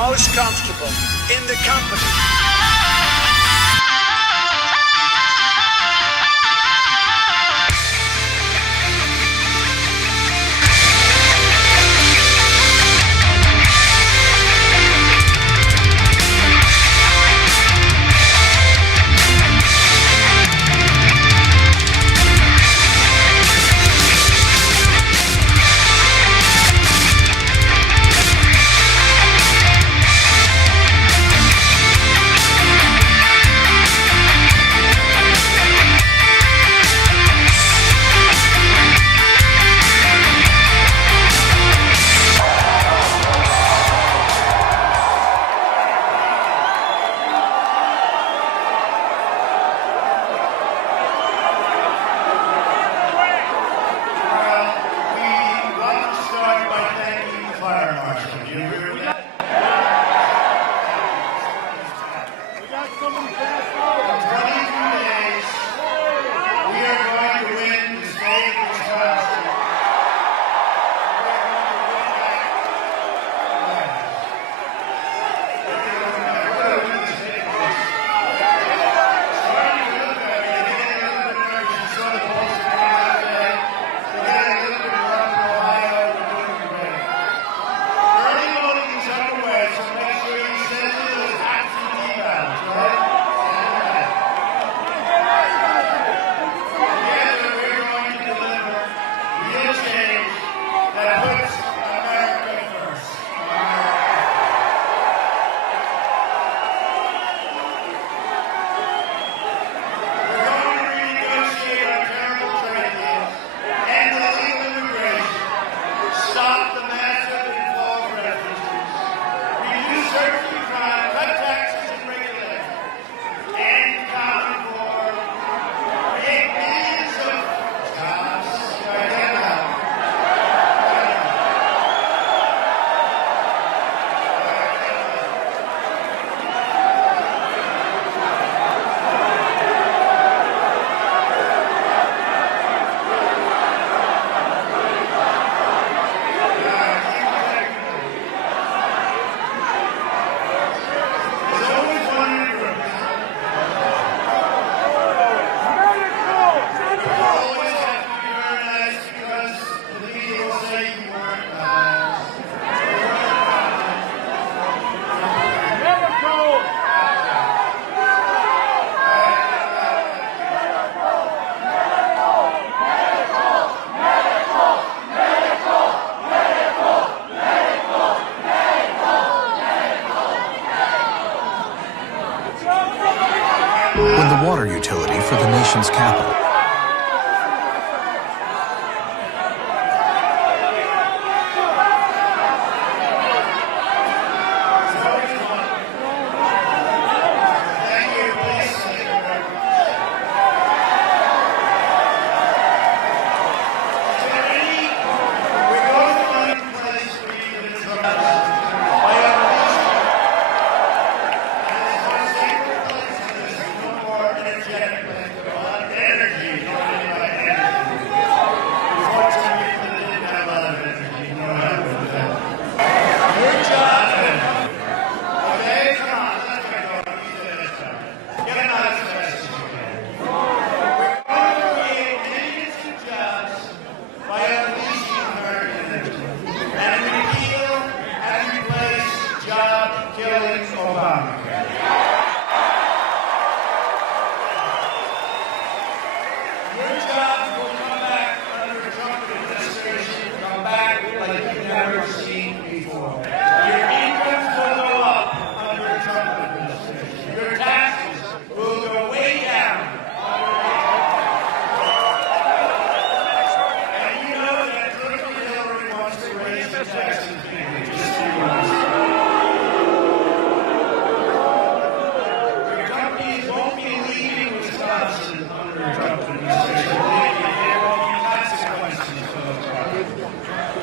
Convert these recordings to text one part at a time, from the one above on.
most comfortable in the company. When the water utility for the nation's capital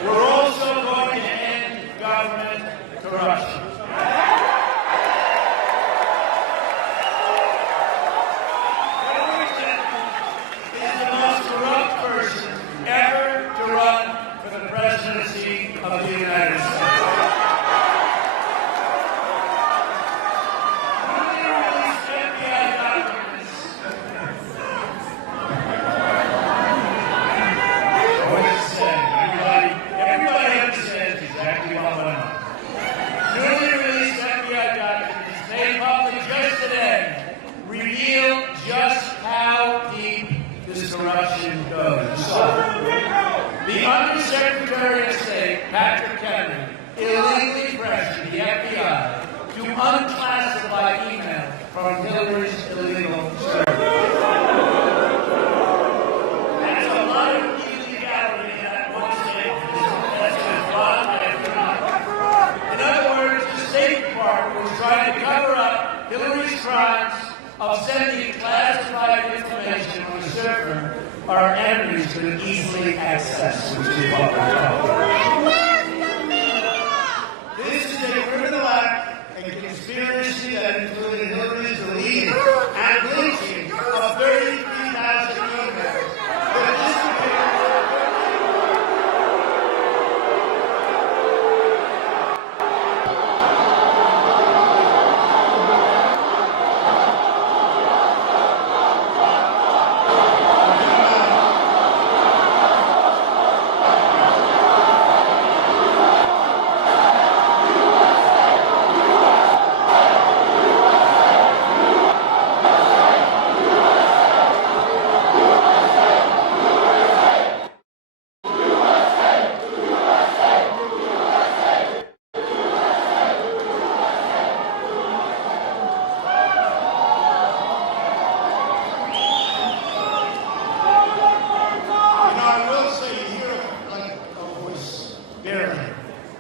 We're also going to corruption goes. So, the Undersecretary of State, Patrick Kennedy, illegally pressured the FBI to unclassify email from Hillary's illegal server. That's a lot of illegality in that one statement. That's a lot of. In other words, the State Department was trying to cover up Hillary's crimes of sending classified information on a server our enemies could easily access, which is what we're talking about. This is a criminal act and conspiracy that included Hillary's deleting and leaking of 33,000 emails.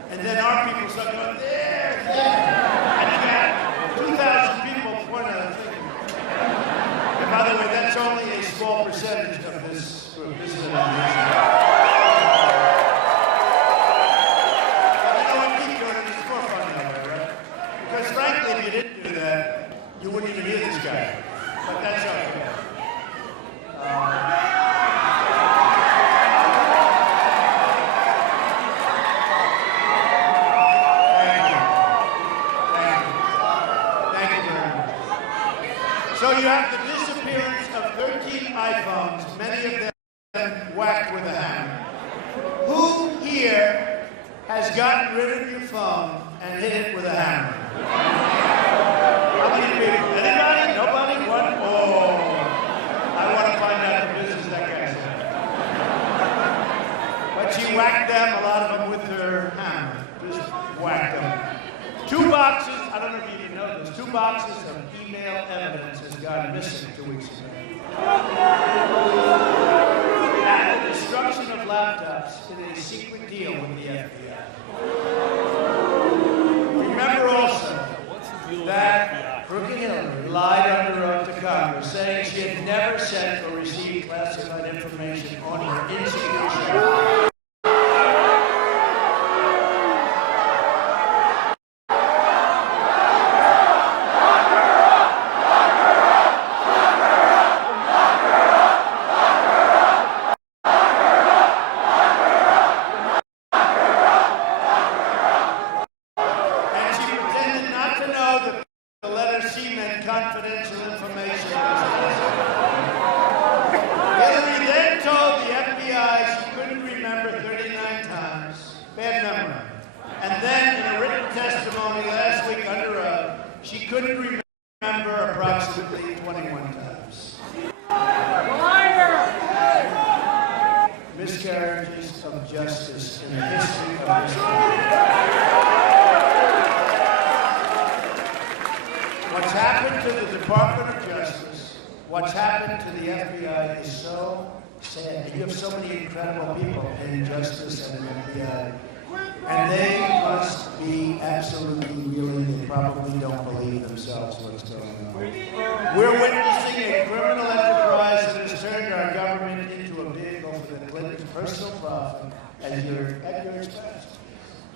And then our people start going, there. And you got 2,000 people pointing at the thing. And by the way, that's only a small percentage of this group. This is an amazing. But you know what? Keep doing it. It's more fun that way, right? Because frankly, if you didn't do that, you wouldn't even hear this guy. But that's okay. So you have the disappearance of 13 iPhones, many of them whacked with a hammer. Who here has gotten rid of your phone and hit it with a hammer? How many people? Anybody? Nobody? One? Oh, I want to find out the business that guy's in. But she whacked them, a lot of them with her hammer. Just whacked them. 2 boxes, I don't know if you even know this, 2 boxes of email evidence has gone missing 2 weeks ago. And the destruction of laptops in a secret deal with the FBI. Remember also that Crooked Hillary lied under oath to Congress, saying she had never sent or received classified information on her insecure channel. Confidential information. Hillary then told the FBI she couldn't remember 39 times. Bad memory. And then in a written testimony last week under oath, she couldn't remember approximately 21 times. Miscarriages of justice in the history of this country. What's happened to the Department of Justice, what's happened to the FBI is so sad. You have so many incredible people in justice and in the FBI. And they must be absolutely reeling. They probably don't believe themselves what's going on. We're witnessing a criminal enterprise that has turned our government into a vehicle for the Clintons' personal profit at your expense.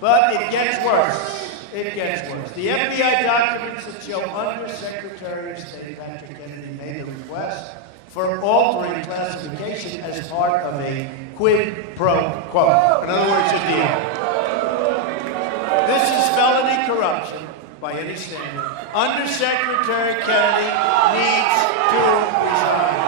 But it gets worse. It gets worse. The FBI documents that show Undersecretary of State Patrick Kennedy made the request for altering classification as part of a quid pro quo. In other words, a deal. This is felony corruption by any standard. Undersecretary Kennedy needs to resign.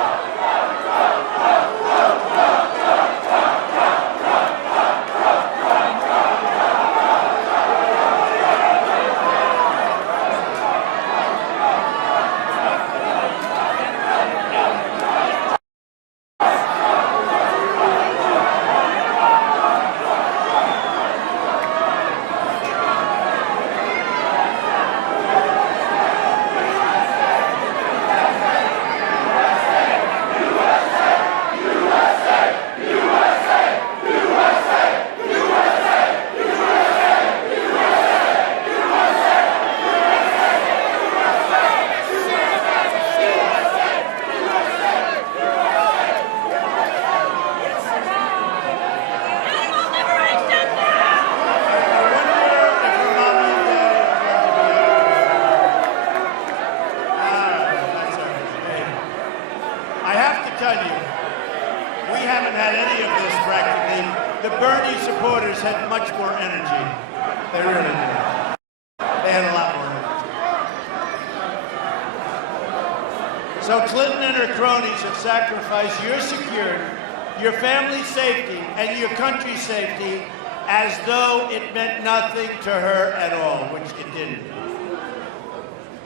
haven't had any of this practically. The Bernie supporters had much more energy. They really did. They had a lot more energy. So Clinton and her cronies have sacrificed your security, your family's safety, and your country's safety as though it meant nothing to her at all, which it didn't.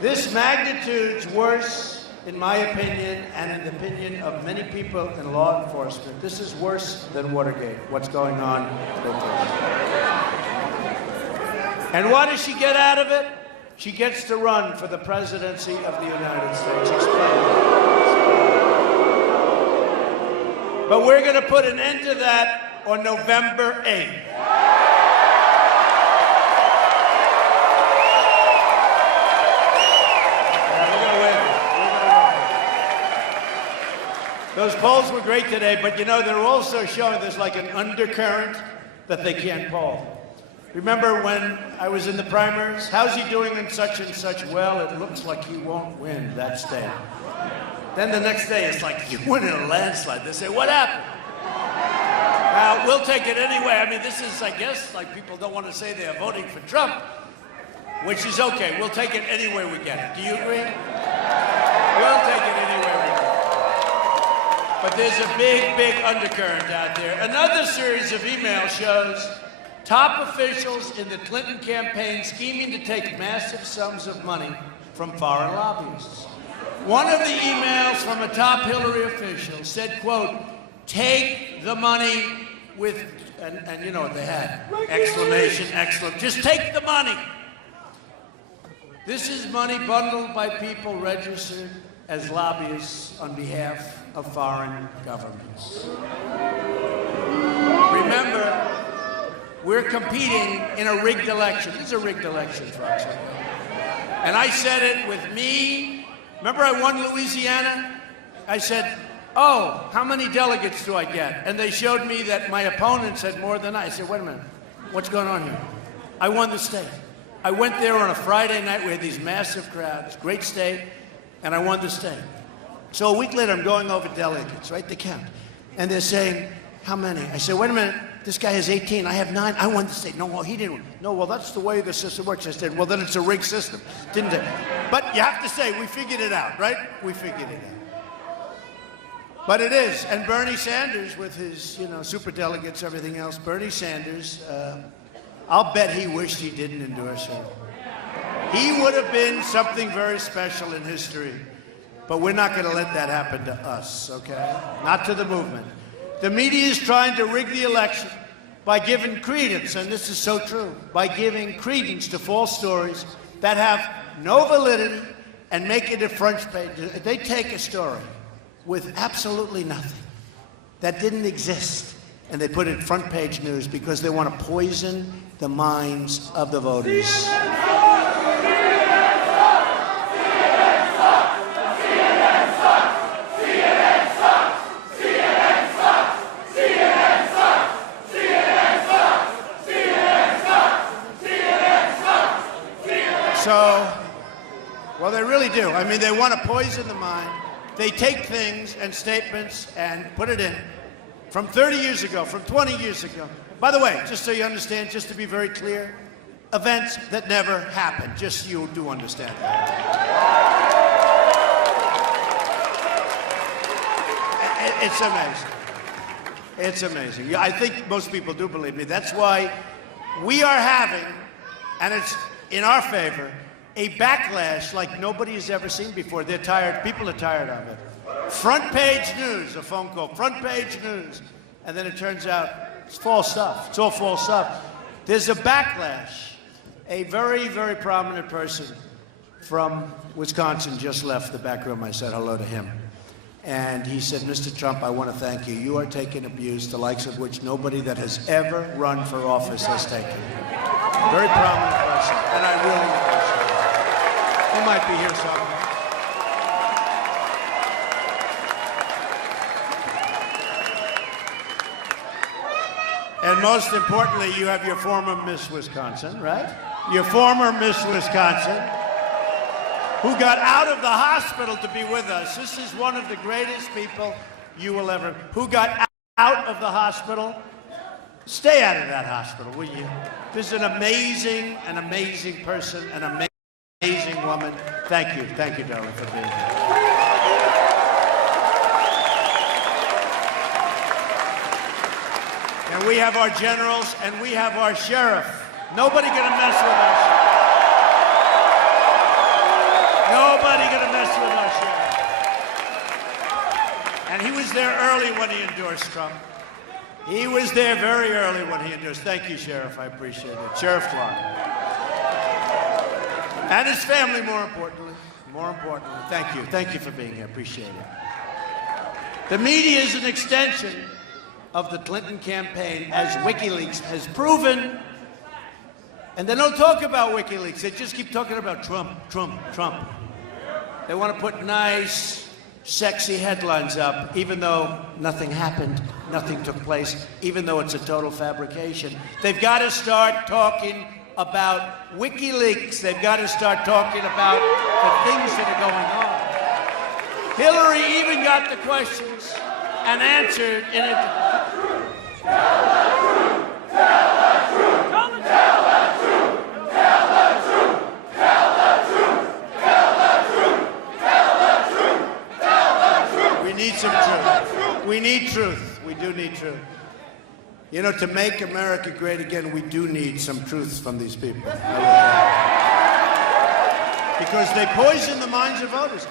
This magnitude's worse, in my opinion, and in the opinion of many people in law enforcement. This is worse than Watergate, what's going on with this. And what does she get out of it? She gets to run for the presidency of the United States. But we're going to put an end to that on November 8th. Those polls were great today, but you know, they're also showing there's like an undercurrent that they can't poll. Remember when I was in the primaries? How's he doing in such and such? Well, it looks like he won't win that state. Then the next day, it's like, you win in a landslide. They say, what happened? Well, we'll take it anyway. I mean, this is, I guess, like people don't want to say they're voting for Trump, which is okay. We'll take it any way we get it. Do you agree? We'll take it any way we get it. But there's a big, big undercurrent out there. Another series of emails shows top officials in the Clinton campaign scheming to take massive sums of money from foreign lobbyists. One of the emails from a top Hillary official said, quote, take the money with, and you know what they had, exclamation, exclamation, just take the money. This is money bundled by people registered as lobbyists on behalf of foreign governments. Remember, we're competing in a rigged election. This is a rigged election, folks. And I said it with me. Remember I won Louisiana? I said, oh, how many delegates do I get? And they showed me that my opponents had more than I said, wait a minute, what's going on here? I won the state. I went there on a Friday night. We had these massive crowds, great state, and I won the state. So a week later, I'm going over delegates, right? They count. And they're saying, how many? I said, wait a minute, this guy has 18, I have 9, I won the state. No, well, he didn't win. No, well, that's the way the system works. I said, well, then it's a rigged system, didn't it? But you have to say, we figured it out, right? We figured it out. But it is, and Bernie Sanders with his, you know, superdelegates, everything else, Bernie Sanders, I'll bet he wished he didn't endorse her. He would have been something very special in history. But we're not going to let that happen to us, okay? Not to the movement. The media is trying to rig the election by giving credence, and this is so true, by giving credence to false stories that have no validity and make it a front page. They take a story with absolutely nothing that didn't exist, and they put it front page news because they want to poison the minds of the voters. So, well, they really do. I mean, they want to poison the mind. They take things and statements and put it in from 30 years ago, from 20 years ago. By the way, just so you understand, just to be very clear, events that never happened, just so you do understand that. It's amazing. It's amazing. I think most people do believe me. That's why we are having, and it's in our favor, a backlash like nobody has ever seen before. They're tired. People are tired of it. Front page news, a phone call, front page news. And then it turns out it's false stuff. It's all false stuff. There's a backlash. A very, very prominent person from Wisconsin just left the back room. I said hello to him. And he said, Mr. Trump, I want to thank you. You are taking abuse, the likes of which nobody that has ever run for office has taken. Very prominent person, and I really appreciate it. He might be here somewhere. And most importantly, you have your former Miss Wisconsin, right? Your former Miss Wisconsin, who got out of the hospital to be with us. This is one of the greatest people you will ever, who got out out of the hospital, stay out of that hospital, will you? This is an amazing person, an amazing woman. Thank you, darling, for being here. And we have our generals, and we have our sheriff. Nobody gonna mess with us. Nobody gonna mess with our sheriff. And he was there early when he endorsed Trump. He was there very early when he endorsed. Thank you, Sheriff. I appreciate it. Sheriff Clark. And his family, more importantly. Thank you. Thank you for being here. Appreciate it. The media is an extension of the Clinton campaign, as WikiLeaks has proven. And they don't talk about WikiLeaks. They just keep talking about Trump. They want to put nice, sexy headlines up, even though nothing happened, nothing took place, even though it's a total fabrication. They've got to start talking about WikiLeaks. They've got to start talking about the things that are going on. Hillary even got the questions and answered in a... We need some truth. We need truth. We do need truth. You know, to make America great again, we do need some truths from these people. Because they poison the minds of voters.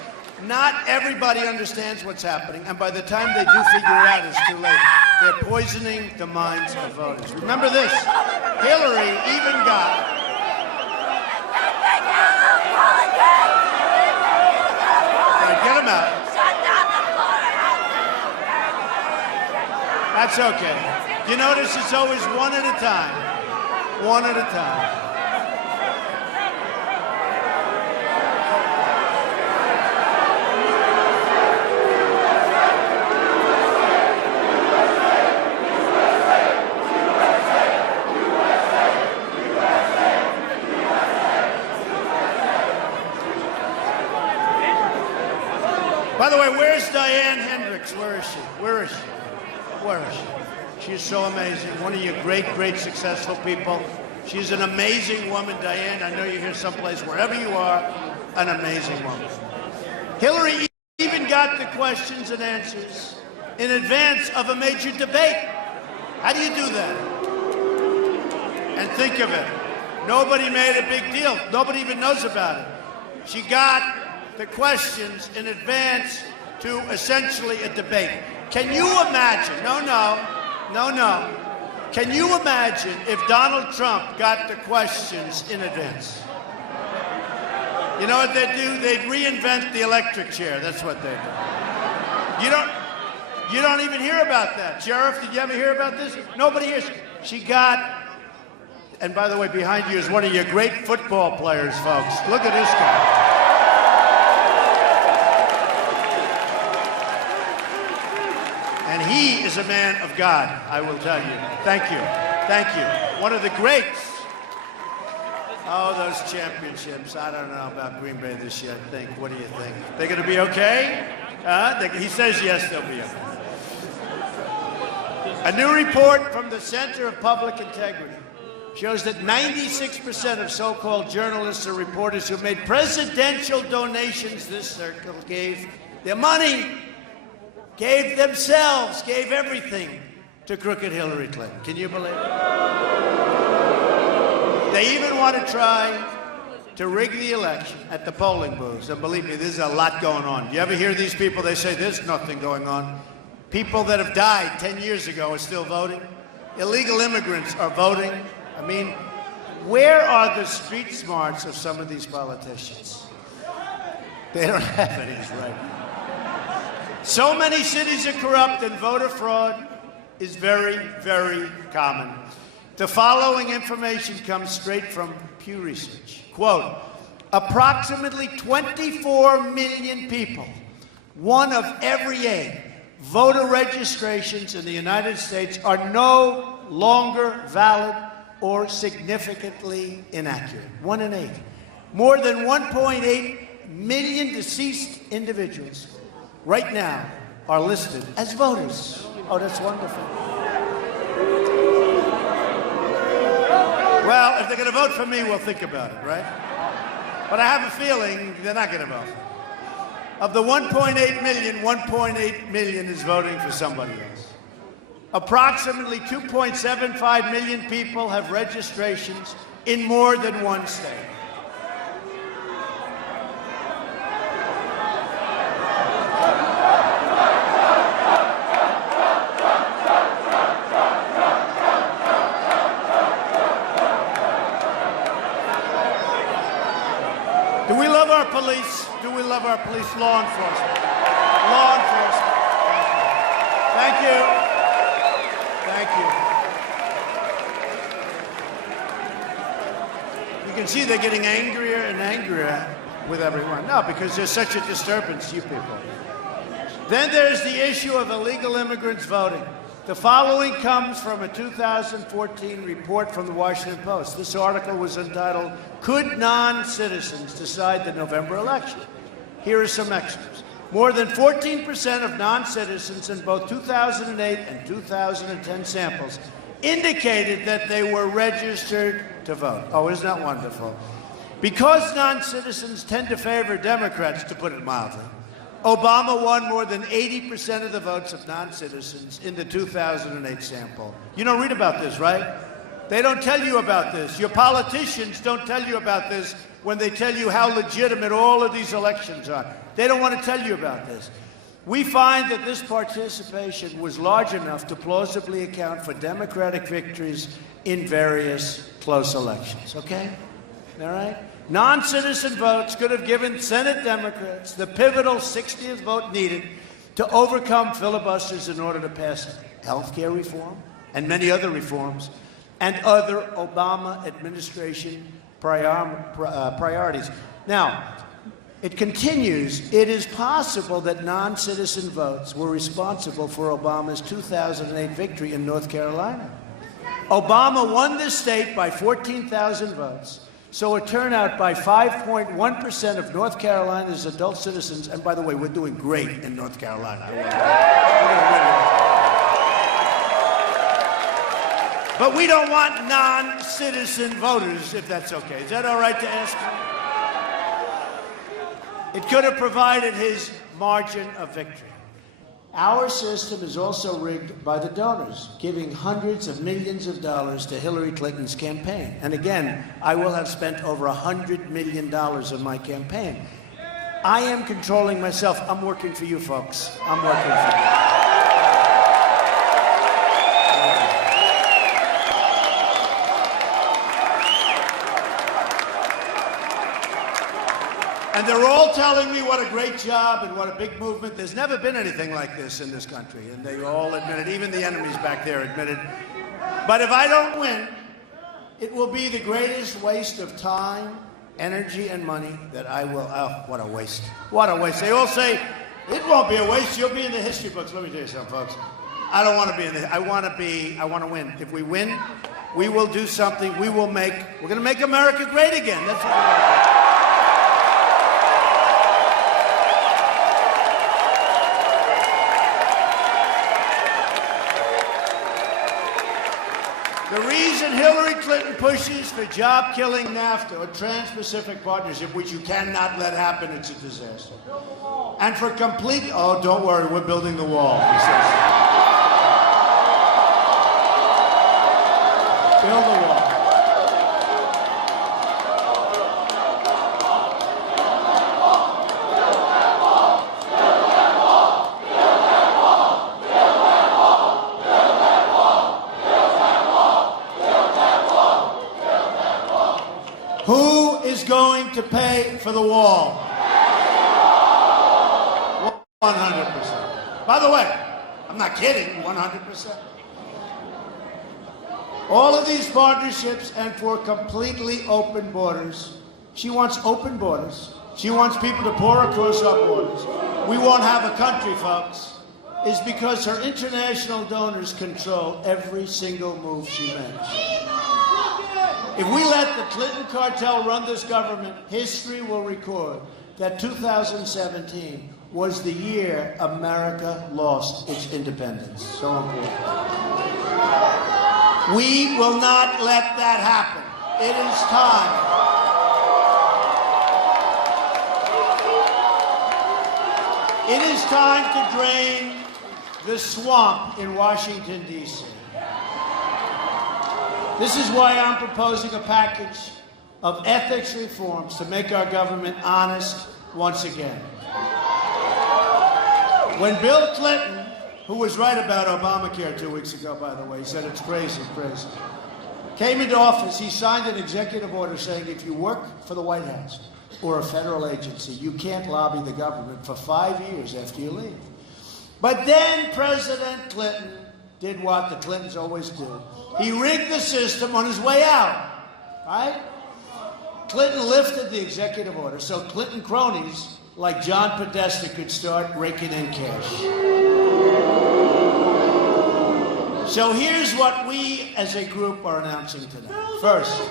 Not everybody understands what's happening, and by the time they do figure it out, it's too late. They're poisoning the minds of voters. Remember this, Hillary even got... Get him out. That's okay. You notice it's always one at a time. One at a time. By the way, where's Diane Hendricks? Where is she? Where is she? Where is she? She's so amazing. One of your great, successful people. She's an amazing woman, Diane. I know you're here someplace, wherever you are, an amazing woman. Hillary even got the questions and answers in advance of a major debate. How do you do that? And think of it. Nobody made a big deal. Nobody even knows about it. She got the questions in advance to essentially a debate. Can you imagine? No. Can you imagine if Donald Trump got the questions in advance? You know what they'd do? They'd reinvent the electric chair. That's what they'd do. You don't even hear about that. Sheriff, did you ever hear about this? Nobody hears. She got, and by the way, behind you is one of your great football players, folks. Look at this guy. And he is a man of God, I will tell you. Thank you. One of the greats. Oh, those championships. I don't know about Green Bay this year, I think. What do you think? They're going to be okay? He says yes, they'll be okay. A new report from the Center of Public Integrity shows that 96% of so-called journalists or reporters who made presidential donations this circle gave their money, gave themselves, gave everything to crooked Hillary Clinton. Can you believe it? They even want to try to rig the election at the polling booths. And believe me, there's a lot going on. You ever hear these people? They say there's nothing going on. People that have died 10 years ago are still voting. Illegal immigrants are voting. I mean, where are the street smarts of some of these politicians? They don't have any, right? So many cities are corrupt and voter fraud is very, very common. The following information comes straight from Pew Research. Quote, approximately 24 million people, one of every 8, voter registrations in the United States are no longer valid or significantly inaccurate. 1 in 8. More than 1.8 million deceased individuals right now are listed as voters. Oh, that's wonderful. Well, if they're going to vote for me, we'll think about it, right? But I have a feeling they're not going to vote for me. Of the 1.8 million, 1.8 million is voting for somebody else. Approximately 2.75 million people have registrations in more than one state. Do we love our police? Do we love our police? Law enforcement. Law enforcement. Thank you. Thank you. You can see they're getting angrier and angrier with everyone. No, because there's such a disturbance, you people. Then there's the issue of illegal immigrants voting. The following comes from a 2014 report from the Washington Post. This article was entitled, "Could Non-Citizens Decide the November Election?" Here are some extras. More than 14% of non-citizens in both 2008 and 2010 samples indicated that they were registered to vote. Oh, isn't that wonderful? Because non-citizens tend to favor Democrats, to put it mildly, Obama won more than 80% of the votes of non-citizens in the 2008 sample. You don't read about this, right? They don't tell you about this. Your politicians don't tell you about this when they tell you how legitimate all of these elections are. They don't want to tell you about this. We find that this participation was large enough to plausibly account for Democratic victories in various close elections, okay? All right? Non-citizen votes could have given Senate Democrats the pivotal 60th vote needed to overcome filibusters in order to pass health care reform and many other reforms and other Obama administration priorities. Now, it continues, it is possible that non-citizen votes were responsible for Obama's 2008 victory in North Carolina. Obama won this state by 14,000 votes. So a turnout by 5.1% of North Carolina's adult citizens, and by the way, we're doing great in North Carolina. But we don't want non-citizen voters, if that's okay. Is that all right to ask? It could have provided his margin of victory. Our system is also rigged by the donors, giving hundreds of millions of dollars to Hillary Clinton's campaign. And again, I will have spent over $100 million on my campaign. I am controlling myself. I'm working for you, folks. I'm working for you. And they're all telling me what a great job and what a big movement. There's never been anything like this in this country. And they all admit it. Even the enemies back there admit it. But if I don't win, it will be the greatest waste of time, energy, and money that I will. Oh, what a waste. What a waste. They all say, it won't be a waste. You'll be in the history books. Let me tell you something, folks. I don't want to be in the. I want to win. If we win, we will do something. We're going to make America great again. That's what we're going to do. The reason Hillary Clinton pushes for job-killing NAFTA, or Trans-Pacific Partnership, which you cannot let happen, it's a disaster. And for complete, oh, don't worry, we're building the wall, he says. Build the wall. Who is going to pay for the wall? 100%. By the way, I'm not kidding, 100%. All of these partnerships and for completely open borders. She wants open borders. She wants people to pour across our borders. We won't have a country, folks. Is because her international donors control every single move she makes. If we let the Clinton cartel run this government, history will record that 2017 was the year America lost its independence. So important. We will not let that happen. It is time. It is time to drain the swamp in Washington, D.C. This is why I'm proposing a package of ethics reforms to make our government honest once again. When Bill Clinton, who was right about Obamacare 2 weeks ago, by the way, he said it's crazy, came into office, he signed an executive order saying if you work for the White House or a federal agency, you can't lobby the government for 5 years after you leave. But then President Clinton did what the Clintons always do. He rigged the system on his way out, right? Clinton lifted the executive order so Clinton cronies like John Podesta could start raking in cash. So here's what we as a group are announcing today. First,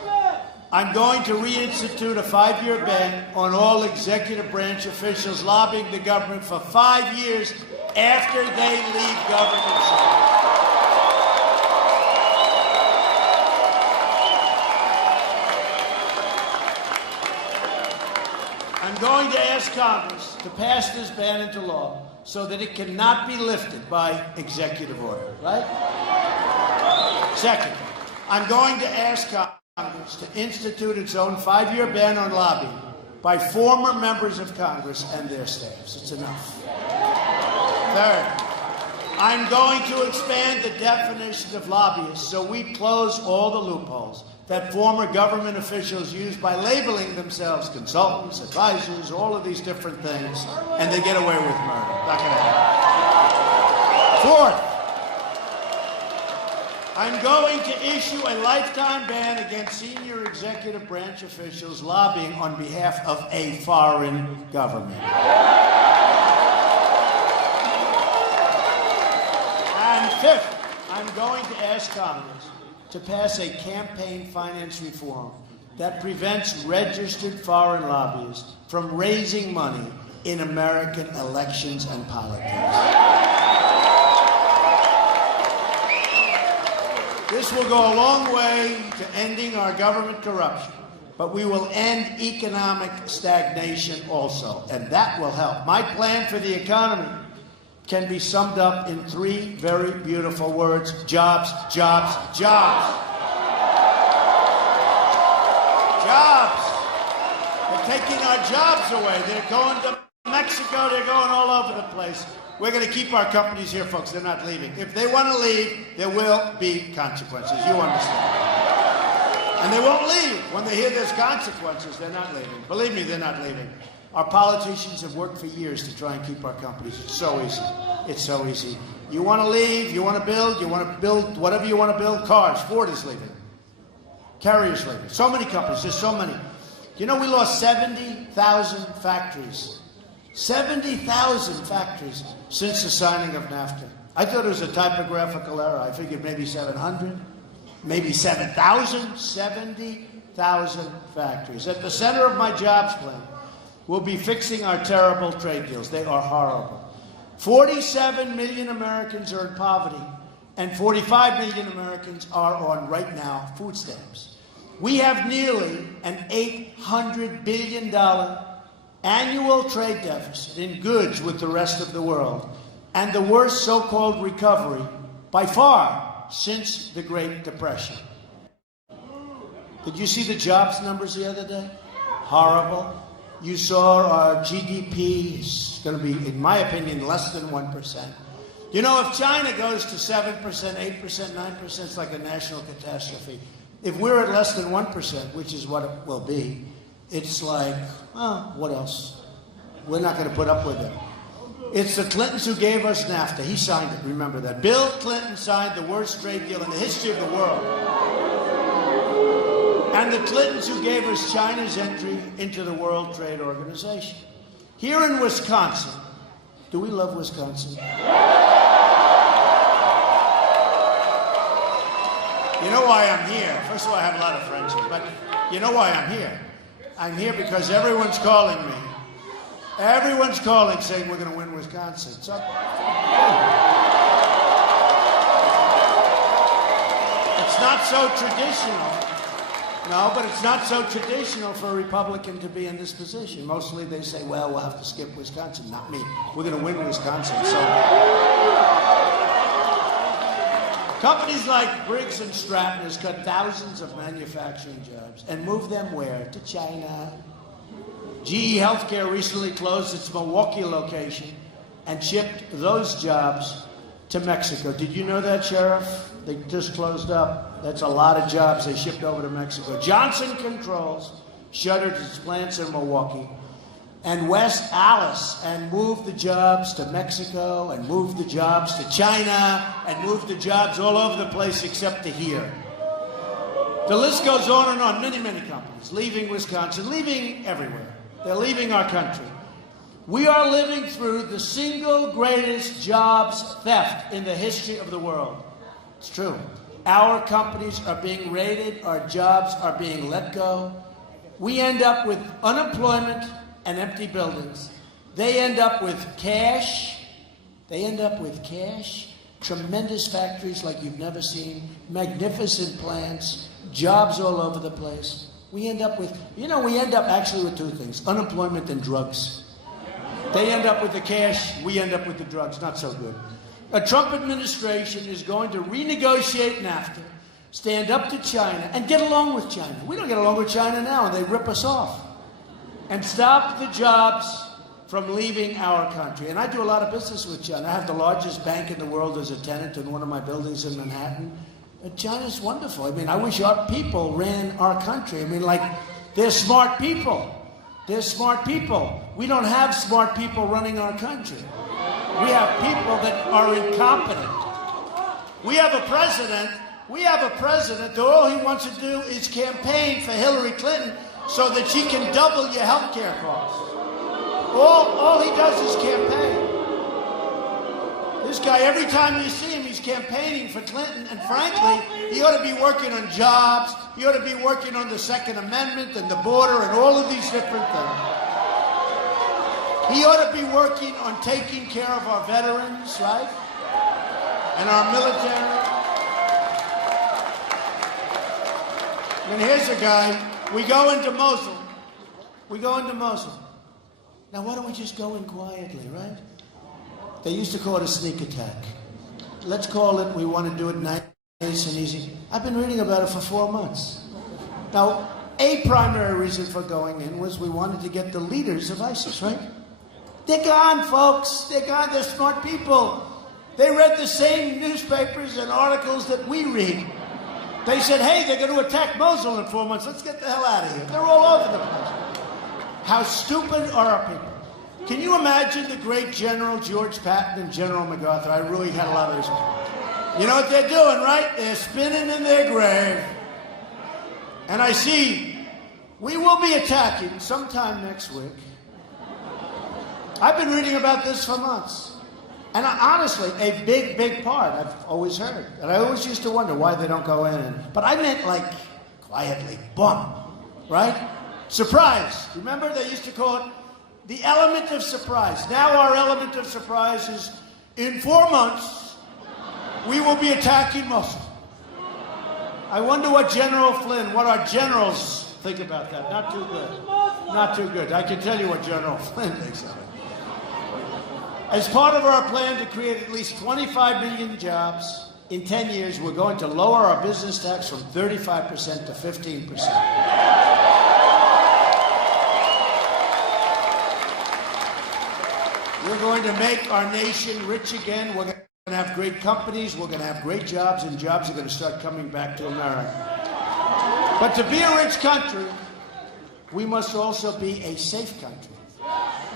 I'm going to reinstitute a 5-year ban on all executive branch officials lobbying the government for 5 years after they leave government service. I'm going to ask Congress to pass this ban into law so that it cannot be lifted by executive order, right? Second, I'm going to ask Congress to institute its own 5-year ban on lobbying by former members of Congress and their staffs. It's enough. Third, I'm going to expand the definition of lobbyists so we close all the loopholes that former government officials use by labeling themselves consultants, advisors, all of these different things, and they get away with murder. Not gonna happen. Fourth, I'm going to issue a lifetime ban against senior executive branch officials lobbying on behalf of a foreign government. And fifth, I'm going to ask Congress to pass a campaign finance reform that prevents registered foreign lobbyists from raising money in American elections and politics. This will go a long way to ending our government corruption, but we will end economic stagnation also, and that will help. My plan for the economy can be summed up in 3 very beautiful words: jobs, jobs, jobs. Jobs. They're taking our jobs away. They're going to Mexico. They're going all over the place. We're going to keep our companies here, folks. They're not leaving. If they want to leave, there will be consequences. You understand. And they won't leave. When they hear there's consequences, they're not leaving. Believe me, they're not leaving. Our politicians have worked for years to try and keep our companies. It's so easy. It's so easy. You want to leave, you want to build whatever you want to build, cars. Ford is leaving. Carrier's leaving. So many companies, there's so many. You know, we lost 70,000 factories. 70,000 factories since the signing of NAFTA. I thought it was a typographical error. I figured maybe 700, maybe 7,000. 70,000 factories. At the center of my jobs plan, we'll be fixing our terrible trade deals. They are horrible. 47 million Americans are in poverty, and 45 million Americans are on, right now, food stamps. We have nearly an $800 billion annual trade deficit in goods with the rest of the world, and the worst so-called recovery by far since the Great Depression. Did you see the jobs numbers the other day? Horrible. You saw our GDP is going to be, in my opinion, less than 1%. You know, if China goes to 7%, 8%, 9%, it's like a national catastrophe. If we're at less than 1%, which is what it will be, it's like, oh, what else? We're not going to put up with it. It's the Clintons who gave us NAFTA. He signed it, remember that. Bill Clinton signed the worst trade deal in the history of the world. And the Clintons who gave us China's entry into the World Trade Organization. Here in Wisconsin, do we love Wisconsin? You know why I'm here? First of all, I have a lot of friends here, but you know why I'm here? I'm here because everyone's calling me Everyone's calling saying we're going to win Wisconsin. So, it's not so traditional. No, but it's not so traditional for a Republican to be in this position. Mostly they say, well, we'll have to skip Wisconsin. Not me. We're going to win Wisconsin. So, companies like Briggs & Stratton has cut thousands of manufacturing jobs and moved them where? To China. GE Healthcare recently closed its Milwaukee location and shipped those jobs to Mexico. Did you know that, Sheriff? They just closed up. That's a lot of jobs they shipped over to Mexico. Johnson Controls shuttered its plants in Milwaukee and West Allis and moved the jobs to Mexico and moved the jobs to China and moved the jobs all over the place except to here. The list goes on and on. Many, many companies leaving Wisconsin, leaving everywhere. They're leaving our country. We are living through the single greatest jobs theft in the history of the world. It's true. Our companies are being raided. Our jobs are being let go. We end up with unemployment and empty buildings. They end up with cash. Tremendous factories like you've never seen. Magnificent plants. Jobs all over the place. We end up with actually with two things, unemployment and drugs. They end up with the cash, we end up with the drugs, not so good. A Trump administration is going to renegotiate NAFTA, stand up to China, and get along with China. We don't get along with China now, and they rip us off. And stop the jobs from leaving our country. And I do a lot of business with China. I have the largest bank in the world as a tenant in one of my buildings in Manhattan. China's wonderful. I mean, I wish our people ran our country. I mean, like, they're smart people. They're smart people. We don't have smart people running our country. We have people that are incompetent. We have a president that all he wants to do is campaign for Hillary Clinton so that she can double your health care costs. All he does is campaign. This guy, every time you see him, he's campaigning for Clinton, and frankly, he ought to be working on jobs, he ought to be working on the Second Amendment and the border and all of these different things. He ought to be working on taking care of our veterans, right? And our military. And here's a guy, we go into Mosul. Now, why don't we just go in quietly, right? They used to call it a sneak attack. Let's call it, we want to do it nice and easy. I've been reading about it for 4 months. Now, a primary reason for going in was we wanted to get the leaders of ISIS, right? They're gone, folks. They're gone. They're smart people. They read the same newspapers and articles that we read. They said, hey, they're going to attack Mosul in 4 months. Let's get the hell out of here. They're all over the place. How stupid are our people? Can you imagine the great General George Patton and General MacArthur? I really had a lot of respect. You know what they're doing, right? They're spinning in their grave. And I see, we will be attacking sometime next week. I've been reading about this for months. And honestly, a big, big part, I've always heard. And I always used to wonder why they don't go in. But I meant like quietly, boom, right? Surprise. Remember they used to call it the element of surprise. Now our element of surprise is in 4 months, we will be attacking Mosul. I wonder what General Flynn, what our generals think about that. Not too good. Not too good. I can tell you what General Flynn thinks of it. As part of our plan to create at least 25 million jobs in 10 years, we're going to lower our business tax from 35% to 15%. We're going to make our nation rich again. We're going to have great companies. We're going to have great jobs, and jobs are going to start coming back to America. But to be a rich country, we must also be a safe country.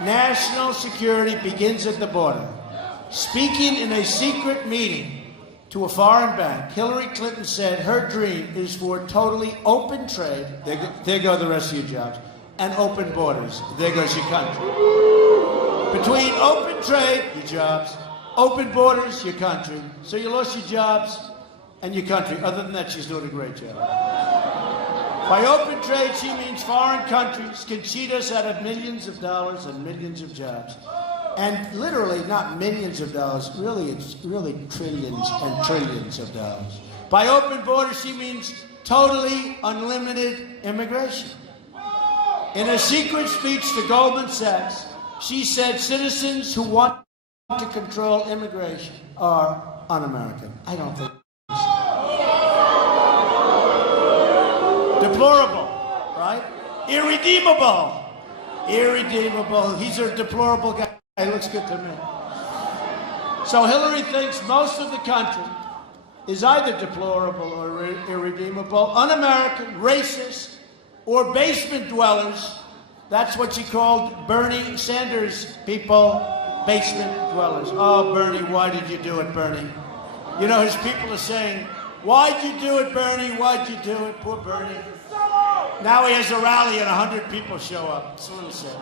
National security begins at the border. Speaking in a secret meeting to a foreign bank, Hillary Clinton said her dream is for totally open trade. There go the rest of your jobs. And open borders. There goes your country. Between open trade, your jobs, open borders, your country. So you lost your jobs and your country. Other than that, she's doing a great job. By open trade, she means foreign countries can cheat us out of millions of dollars and millions of jobs. And literally, not millions of dollars, really, it's really trillions and trillions of dollars. By open borders, she means totally unlimited immigration. In a secret speech to Goldman Sachs, she said citizens who want to control immigration are un-American. I don't think so. Deplorable, right? Irredeemable. Irredeemable. He's a deplorable guy. He looks good to me. So Hillary thinks most of the country is either deplorable or irredeemable, un-American, racist, or basement dwellers. That's what she called Bernie Sanders people, basement dwellers. Oh, Bernie, why did you do it, Bernie? You know, his people are saying, why'd you do it, Bernie? Why'd you do it? Poor Bernie. Now he has a rally and 100 people show up. It's a little sad.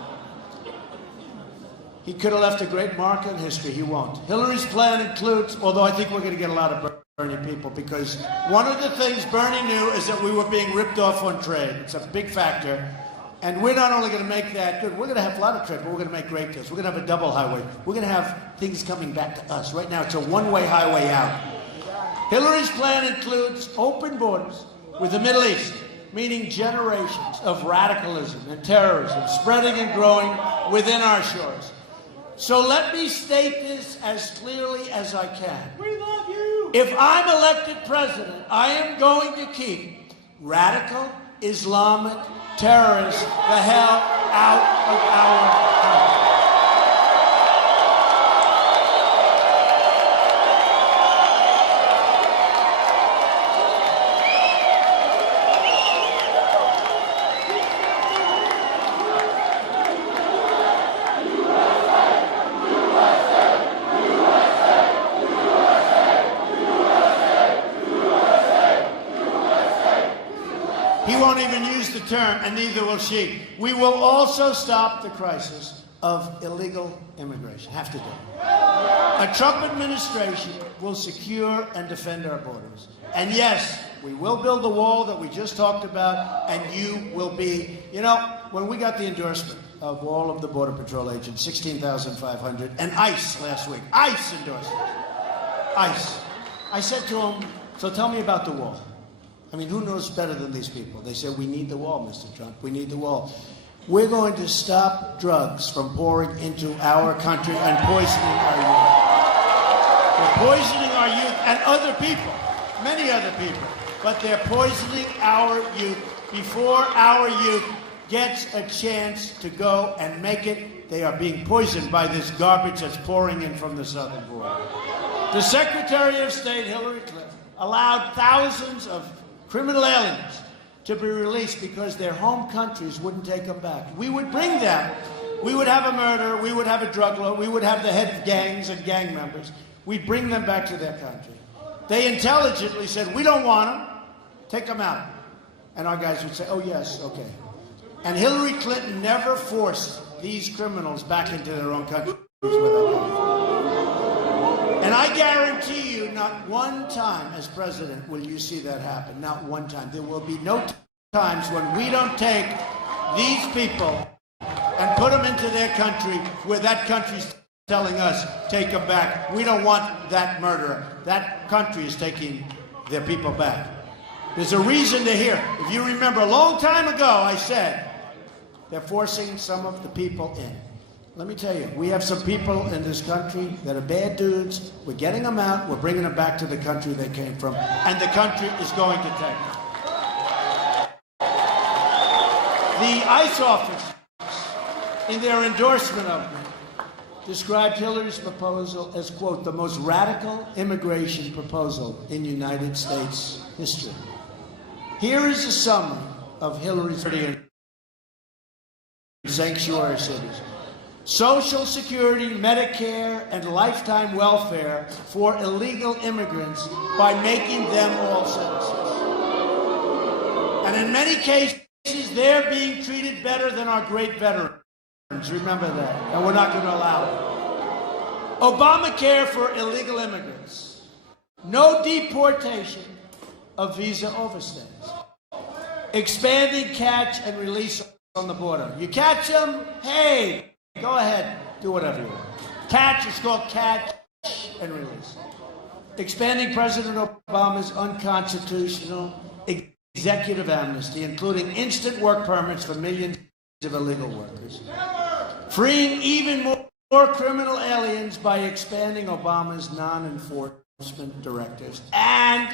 He could have left a great mark in history. He won't. Hillary's plan includes, although I think we're going to get a lot of Bernie people, because one of the things Bernie knew is that we were being ripped off on trade. It's a big factor. And we're not only going to make that good, we're going to have a lot of trade, but we're going to make great deals. We're going to have a double highway. We're going to have things coming back to us. Right now, it's a one-way highway out. Hillary's plan includes open borders with the Middle East, meaning generations of radicalism and terrorism spreading and growing within our shores. So let me state this as clearly as I can. We love you. If I'm elected president, I am going to keep radical Islamic terrorists the hell out of our country. He won't even use the term, and neither will she. We will also stop the crisis of illegal immigration. Have to do it. A Trump administration will secure and defend our borders. And yes, we will build the wall that we just talked about, and you will be, you know, when we got the endorsement of all of the Border Patrol agents, 16,500, and ICE last week, ICE endorsement, ICE. I said to him, so tell me about the wall. I mean, who knows better than these people? They said, we need the wall, Mr. Trump. We need the wall. We're going to stop drugs from pouring into our country and poisoning our youth. They're poisoning our youth and other people, many other people. But they're poisoning our youth before our youth gets a chance to go and make it. They are being poisoned by this garbage that's pouring in from the southern border. The Secretary of State, Hillary Clinton, allowed thousands of criminal aliens to be released because their home countries wouldn't take them back. We would bring them. We would have a murderer. We would have a drug lord. We would have the head of gangs and gang members. We'd bring them back to their country. They intelligently said, we don't want them. Take them out. And our guys would say, oh, yes, okay. And Hillary Clinton never forced these criminals back into their own countries without. And I guarantee you, not one time as president will you see that happen. Not one time. There will be no times when we don't take these people and put them into their country where that country's telling us, take them back. We don't want that murderer. That country is taking their people back. There's a reason they're here. If you remember, a long time ago, I said, they're forcing some of the people in. Let me tell you, we have some people in this country that are bad dudes. We're getting them out. We're bringing them back to the country they came from. And the country is going to take them. The ICE officers, in their endorsement of me, described Hillary's proposal as, quote, the most radical immigration proposal in United States history. Here is a summary of Hillary's sanctuary cities. Social Security, Medicare, and lifetime welfare for illegal immigrants by making them all citizens. And in many cases, they're being treated better than our great veterans. Remember that. And we're not going to allow it. Obamacare for illegal immigrants. No deportation of visa overstays. Expanding catch and release on the border. You catch them, hey, go ahead, do whatever you want. Catch, it's called catch and release. Expanding President Obama's unconstitutional executive amnesty, including instant work permits for millions of illegal workers. Freeing even more criminal aliens by expanding Obama's non-enforcement directives. And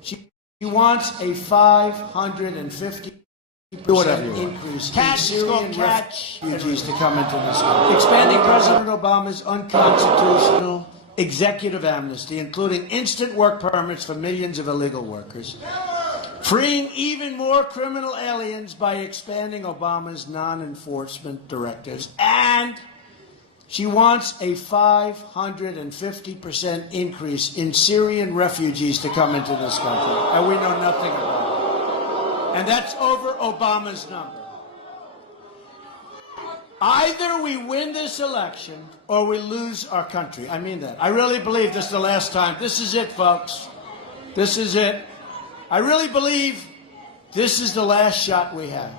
she wants a 550% increase in Syrian refugees to come into this country. Expanding President Obama's unconstitutional executive amnesty, including instant work permits for millions of illegal workers. Freeing even more criminal aliens by expanding Obama's non-enforcement directives. And she wants a 550% increase in Syrian refugees to come into this country. And we know nothing about it. And that's over Obama's number. Either we win this election or we lose our country. I mean that. I really believe this is the last time. This is it, folks. This is it. I really believe this is the last shot we have.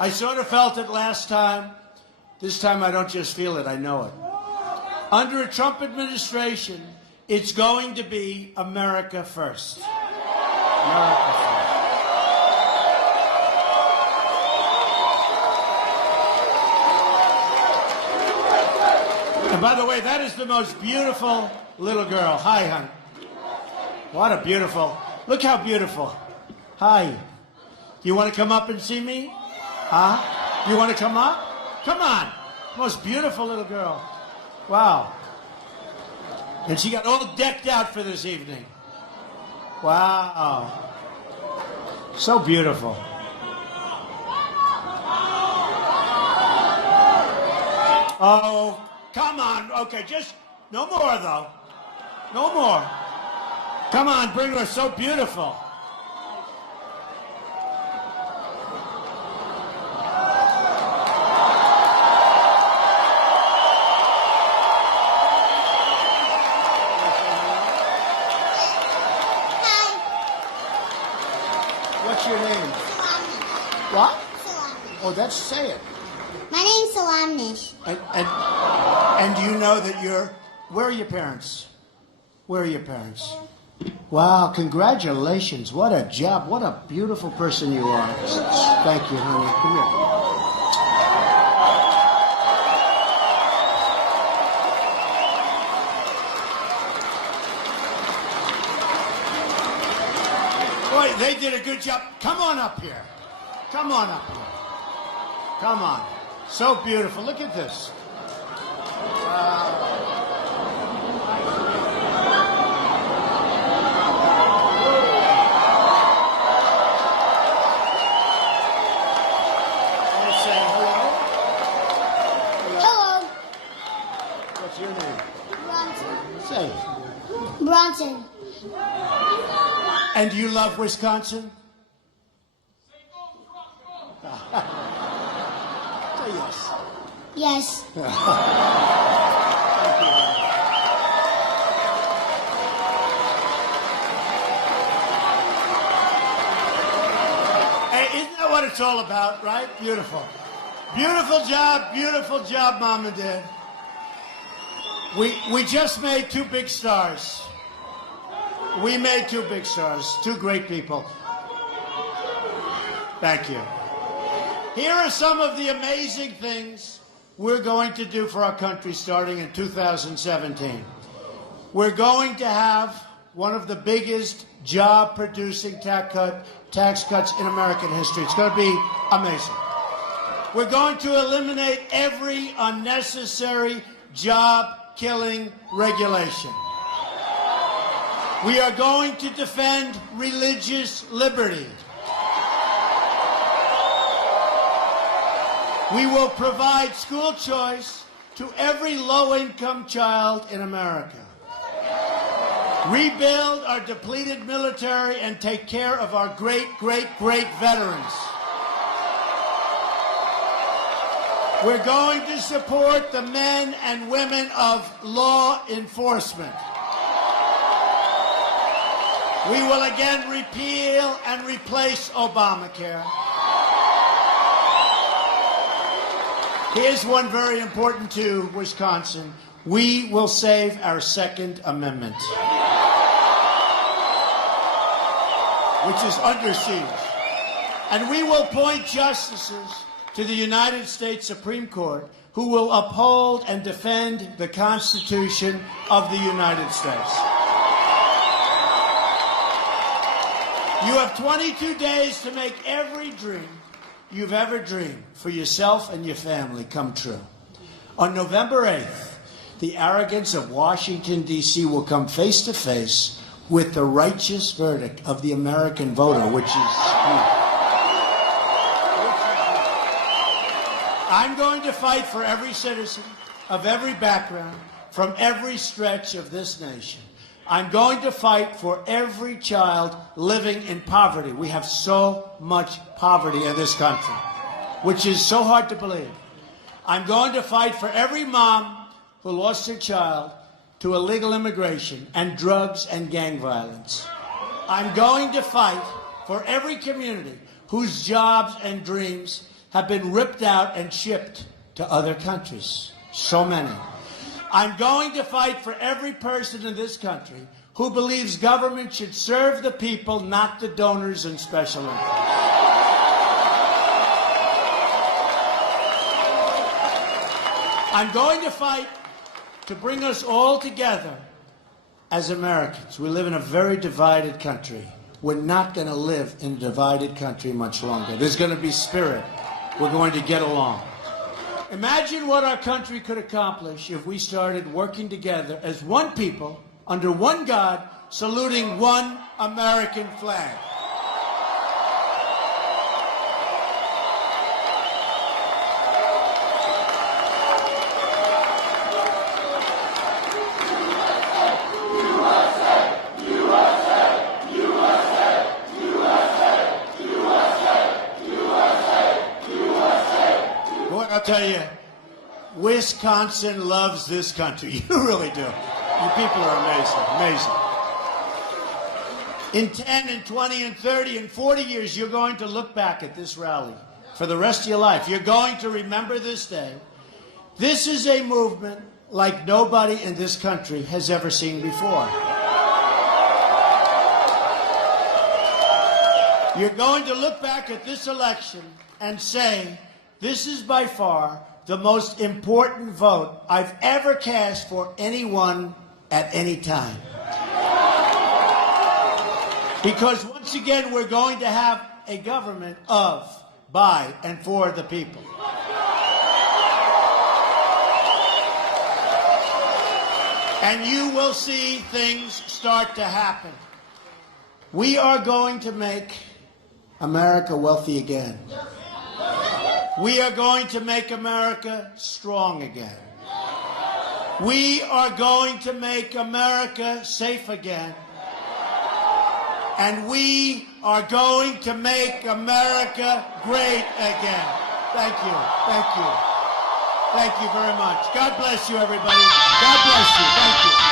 I sort of felt it last time. This time I don't just feel it, I know it. Under a Trump administration, it's going to be America first. America first. And by the way, that is the most beautiful little girl. Hi, hon. What a beautiful, look how beautiful. Hi. You want to come up and see me? Huh? You want to come up? Come on. Most beautiful little girl. Wow. And she got all decked out for this evening. Wow. So beautiful. Oh, come on. Okay, just no more, though. No more. Come on, bring her. So beautiful. What's your name? Salamish. What? Salamish. Oh, that's say it. My name's Salamish. And do you know that where are your parents? Where are your parents? Wow, congratulations. What a job. What a beautiful person you are. Thank you, honey. Come here. Boy, they did a good job. Come on up here. Come on up here. Come on. So beautiful. Look at this. Hello. What's your name? Bronson. Say. Bronson. And do you love Wisconsin? Say yes. Yes. Hey, isn't that what it's all about, right? Beautiful. Beautiful job, Mom and Dad. We just made two big stars. We made two big stars, two great people. Thank you. Here are some of the amazing things we're going to do for our country starting in 2017. We're going to have one of the biggest job-producing tax cuts in American history. It's going to be amazing. We're going to eliminate every unnecessary job-killing regulation. We are going to defend religious liberty. We will provide school choice to every low-income child in America. Rebuild our depleted military and take care of our great veterans. We're going to support the men and women of law enforcement. We will again repeal and replace Obamacare. Here's one very important to Wisconsin. We will save our Second Amendment, which is under siege. And we will appoint justices to the United States Supreme Court who will uphold and defend the Constitution of the United States. You have 22 days to make every dream you've ever dreamed for yourself and your family come true. On November 8th, the arrogance of Washington, D.C. will come face to face with the righteous verdict of the American voter, which is you. I'm going to fight for every citizen of every background from every stretch of this nation. I'm going to fight for every child living in poverty. We have so much poverty in this country, which is so hard to believe. I'm going to fight for every mom who lost her child to illegal immigration and drugs and gang violence. I'm going to fight for every community whose jobs and dreams have been ripped out and shipped to other countries. So many. I'm going to fight for every person in this country who believes government should serve the people, not the donors and special interests. I'm going to fight to bring us all together as Americans. We live in a very divided country. We're not going to live in a divided country much longer. There's going to be spirit. We're going to get along. Imagine what our country could accomplish if we started working together as one people, under one God, saluting one American flag. I'll tell you, Wisconsin loves this country. You really do. You people are amazing, amazing. In 10 and 20 and 30 and 40 years, you're going to look back at this rally for the rest of your life. You're going to remember this day. This is a movement like nobody in this country has ever seen before. You're going to look back at this election and say, this is by far the most important vote I've ever cast for anyone at any time. Because once again, we're going to have a government of, by, and for the people. And you will see things start to happen. We are going to make America wealthy again. We are going to make America strong again. We are going to make America safe again. And we are going to make America great again. Thank you. Thank you. Thank you very much. God bless you, everybody. God bless you. Thank you.